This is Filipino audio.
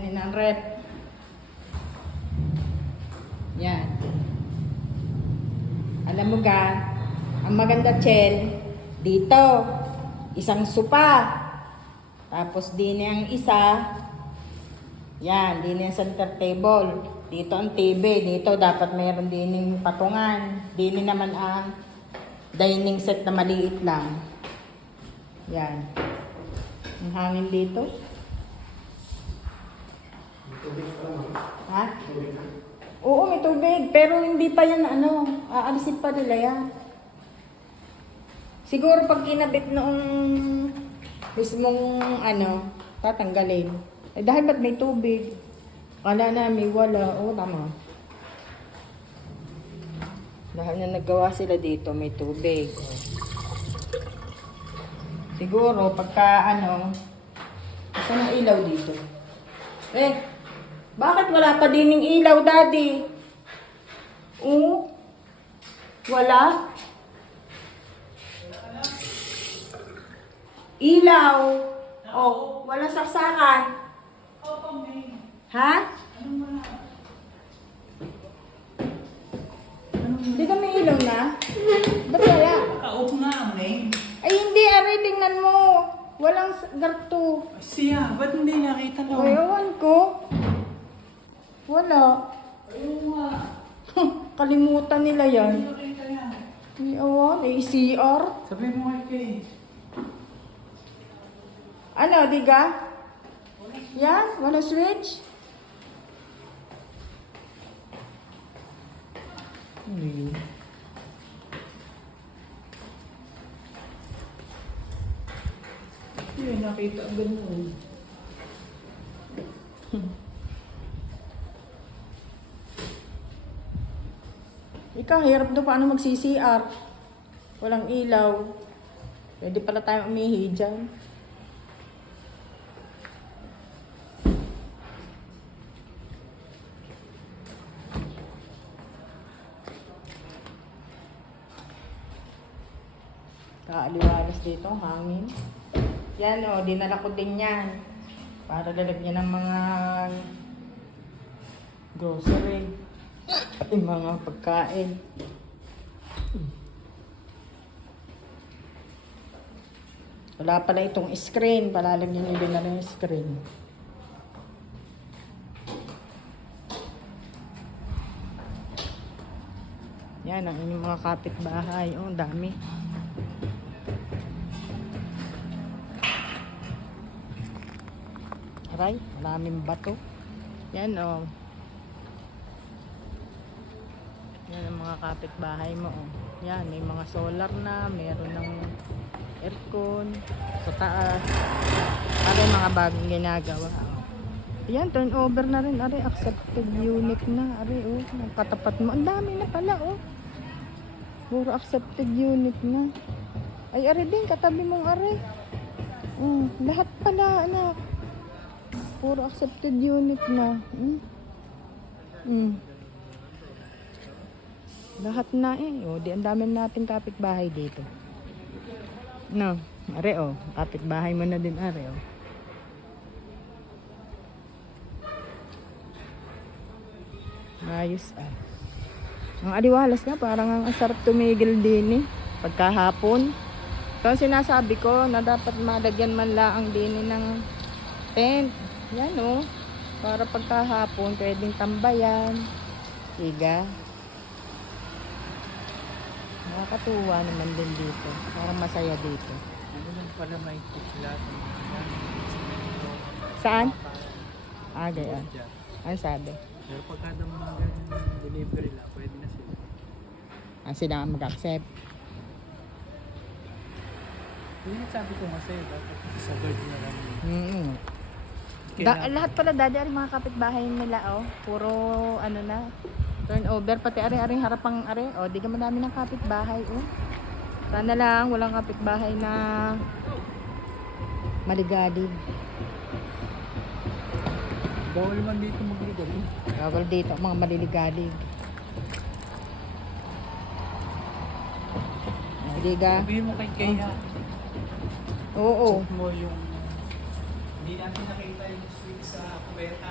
din ng rep. Yan. Alam mo ga, ang maganda Chel, dito, isang sopa. Tapos din ang isa, yan, din ang center table. Dito ang TV, dito dapat mayroon din yung patungan. Din naman ang dining set na maliit lang. Yan. Ang hangin dito. Ha? Oo, may tubig. Pero hindi pa yan ano. Aalisin pa nila yan. Siguro pag kinabit noong mismong ano, tatanggalin. Eh dahil ba't may tubig? Kala namin wala. Oo, tama. Dahil na naggawa sila dito, may tubig. Siguro pagka ano, saan ang ilaw dito? Eh, bakit wala pa din yung ilaw, Daddy? Oo? Wala? Ilaw? Oh, wala saksakan? Ha? Hindi ka may ilaw na? Ba't wala? Kaup nga, Meng. Ay, hindi, aray, tingnan mo. Walang garto. Siya, ba't hindi nakita lang? Ay, ewan ko. Wala. Ayun nga. Kalimutan nila yan. Hindi nakita yan. Ay, awan, CR. Sabi mo kay Kay. Ano, diga? Yan, wala switch. Ayun. Hindi nakita ang ganun. Ikaw, hirap daw paano mag-CCR. Walang ilaw. Pwede pala tayong umihi dyan. Kaaliwalas dito, hangin. Yan o, dinala ko din yan. Para lalagyan ng mga grocery. Yung mga pagkain. Wala pala itong screen. Palalagyan nyo din na rin yung screen. Yan ang inyong mga kapitbahay. Oh, dami. Aray, maraming bato. Yan oh. Yan ang mga kapitbahay mo oh. Yan, may mga solar na, mayroon ng aircon sa taas. Aray, mga bagong ginagawa. Oh. Yan, turnover na rin. Aray, accepted unit na. Aray, oh, ang katapat mo. Ang dami na pala, oh. Puro accepted unit na. Ay, aray din, katabi mong aray. Lahat pala, anak. Puro accepted unit na. Lahat na eh. O, di ang dami natin kapitbahay dito. No, are o. Kapitbahay mo na din are o. Ayos ah. Ang aliwalas nga, parang ang sarap tumigil din eh. Pagkahapon. Ito ang sinasabi ko na dapat malagyan man lang din ng tent. Yan o. Para pagkahapon, pwedeng tambayan. Higa. Nakakatuwa naman din dito. Parang masaya dito. Ano naman pala may sila? Saan? Ah, gayon. Ano sabi? Pero pagka ng mga delivery lang, pwede na sila. Ah, sila ang mag-accept. Yung sabi ko kasi, dapat sa guard na lang. Lahat pala daddy, ari mga kapitbahay nila oh. Puro ano na, turnover. Pati ari-ari harapang ari. Oh, di ka madami ng kapitbahay oh. Sana lang walang kapitbahay na maligalig. Bawal man dito magligaw. Bawal dito mga maliligalig. Hindi ka? Sabihin mo kay Kay ha. Oo. Check mo yung... Hindi natin nakita yung switch sa kuweta.